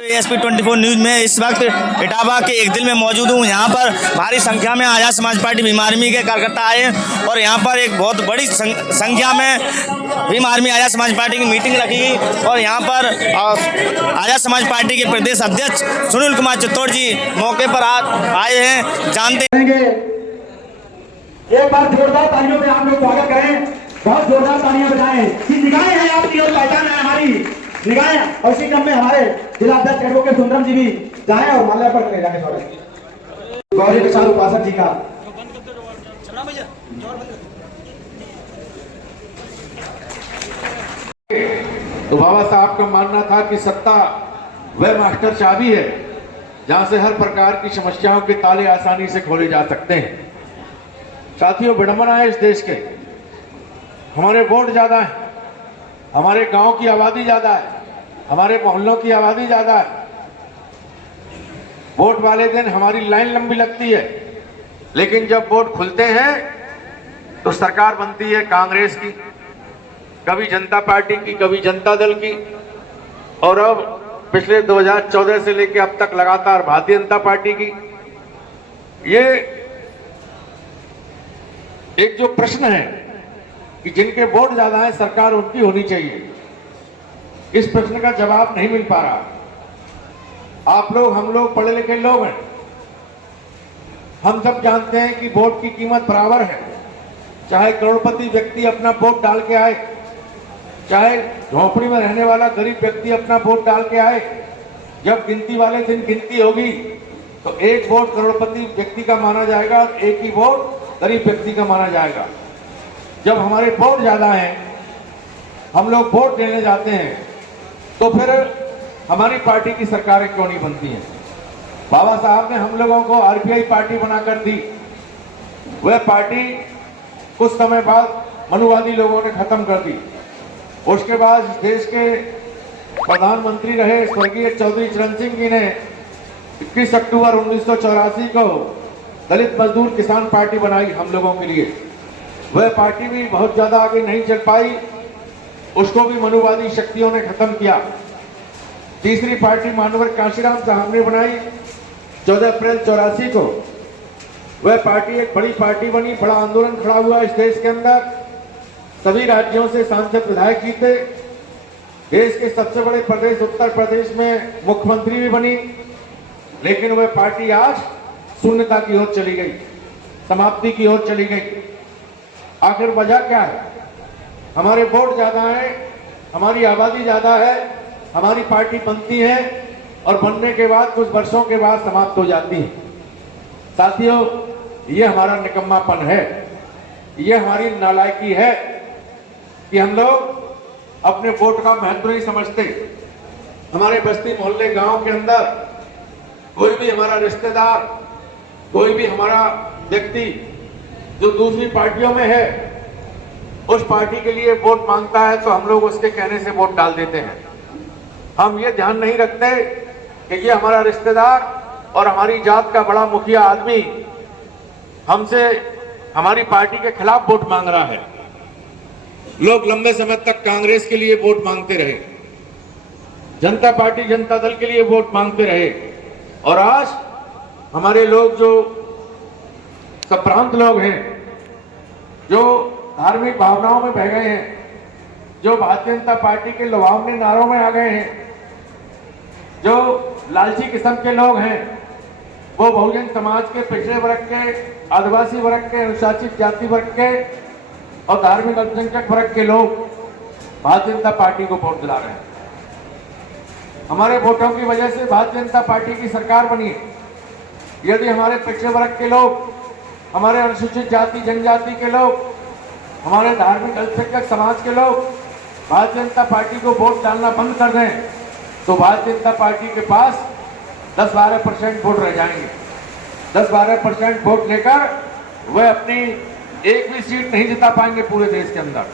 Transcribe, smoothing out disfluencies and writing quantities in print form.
SP 24 news में इस वक्त इटावा के एक दिल में मौजूद हूँ। यहाँ पर भारी संख्या में आजाद समाज पार्टी भीम आर्मी के कार्यकर्ता आए और यहाँ पर एक बहुत बड़ी संख्या में भीम आर्मी आजाद समाज पार्टी की मीटिंग रखी गई और यहाँ पर आजाद समाज पार्टी के प्रदेश अध्यक्ष सुनील कुमार चित्तौड़ जी मौके पर आए हैं। जानते हैं, एक बार जोरदार तालियों में आप लोग स्वागत करें, बहुत जोरदार तालियां बजाएं। ये निगाहें हैं आपकी और पहचान है हमारी निगाहें। और इसी क्रम में हमारे जिलाध्यक्ष एडवोकेट सुंदरम जी भी जाए और माल्यार्पण करें। जाके स्वागत गौरी प्रसाद उपासक जी का। तो बाबा साहब का मानना था कि सत्ता वह मास्टर चाबी है जहां से हर प्रकार की समस्याओं के ताले आसानी से खोले जा सकते हैं। साथियों, विडंबना है इस देश के, हमारे वोट ज्यादा है, हमारे गांव की आबादी ज्यादा है, हमारे मोहल्लों की आबादी ज्यादा है। वोट वाले दिन हमारी लाइन लंबी लगती है, लेकिन जब वोट खुलते हैं तो सरकार बनती है कांग्रेस की, कभी जनता पार्टी की, कभी जनता दल की, और अब पिछले 2014 से लेकर अब तक लगातार भारतीय जनता पार्टी की। ये एक जो प्रश्न है कि जिनके वोट ज्यादा है सरकार उनकी होनी चाहिए, इस प्रश्न का जवाब नहीं मिल पा रहा। आप लोग, हम लोग पढ़े लिखे लोग हैं, हम सब जानते हैं कि वोट की कीमत बराबर है। चाहे करोड़पति व्यक्ति अपना वोट डाल के आए, चाहे झोपड़ी में रहने वाला गरीब व्यक्ति अपना वोट डाल के आए, जब गिनती वाले दिन गिनती होगी तो एक वोट करोड़पति व्यक्ति का माना जाएगा और एक ही वोट गरीब व्यक्ति का माना जाएगा। जब हमारे वोट ज्यादा हैं, हम लोग वोट देने जाते हैं, तो फिर हमारी पार्टी की सरकारें क्यों नहीं बनती हैं? बाबा साहब ने हम लोगों को आरपीआई पार्टी बनाकर दी, वह पार्टी कुछ समय बाद मनुवादी लोगों ने खत्म कर दी। उसके बाद देश के प्रधानमंत्री रहे स्वर्गीय चौधरी चरण सिंह जी ने 21 अक्टूबर 1984 को दलित मजदूर किसान पार्टी बनाई हम लोगों के लिए। वह पार्टी भी बहुत ज्यादा आगे नहीं चल पाई, उसको भी मनुवादी शक्तियों ने खत्म किया। तीसरी पार्टी मानवर काशीराम साहब ने बनाई 14 अप्रैल 84 को। वह पार्टी एक बड़ी पार्टी बनी, बड़ा आंदोलन खड़ा हुआ इस देश के अंदर, सभी राज्यों से सांसद विधायक जीते, देश के सबसे बड़े प्रदेश उत्तर प्रदेश में मुख्यमंत्री भी बनी, लेकिन वह पार्टी आज शून्यता की ओर चली गई, समाप्ति की ओर चली गई। आखिर वजह क्या है? हमारे वोट ज्यादा है, हमारी आबादी ज्यादा है, हमारी पार्टी बनती है और बनने के बाद कुछ वर्षों के बाद समाप्त हो जाती है। साथियों, ये हमारा निकम्मापन है, ये हमारी नालायकी है कि हम लोग अपने वोट का महत्व नहीं समझते। हमारे बस्ती मोहल्ले गांव के अंदर कोई भी हमारा रिश्तेदार, कोई भी हमारा व्यक्ति जो दूसरी पार्टियों में है, उस पार्टी के लिए वोट मांगता है तो हम लोग उसके कहने से वोट डाल देते हैं। हम ये ध्यान नहीं रखते कि ये हमारा रिश्तेदार और हमारी जात का बड़ा मुखिया आदमी हमसे हमारी पार्टी के खिलाफ वोट मांग रहा है। लोग लंबे समय तक कांग्रेस के लिए वोट मांगते रहे, जनता पार्टी जनता दल के लिए वोट मांगते रहे, और आज हमारे लोग जो संभ्रांत लोग हैं, जो धार्मिक भावनाओं में बह गए हैं, जो भारतीय जनता पार्टी के लुभावने नारों में आ गए हैं, जो लालची किस्म के लोग हैं, वो बहुजन समाज के पिछड़े वर्ग के, आदिवासी वर्ग के, अनुसूचित जाति वर्ग के और धार्मिक अल्पसंख्यक वर्ग के लोग भारतीय जनता पार्टी को वोट दिला रहे हैं। हमारे वोटों की वजह से भारतीय जनता पार्टी की सरकार बनी है। यदि हमारे पिछड़े वर्ग के लोग, हमारे अनुसूचित जाति जनजाति के लोग, हमारे धार्मिक अल्पसंख्यक समाज के लोग भारतीय जनता पार्टी को वोट डालना बंद कर दें, तो भारतीय जनता पार्टी के पास 10-12% वोट रह जाएंगे। 10-12% वोट लेकर वह अपनी एक भी सीट नहीं जिता पाएंगे पूरे देश के अंदर।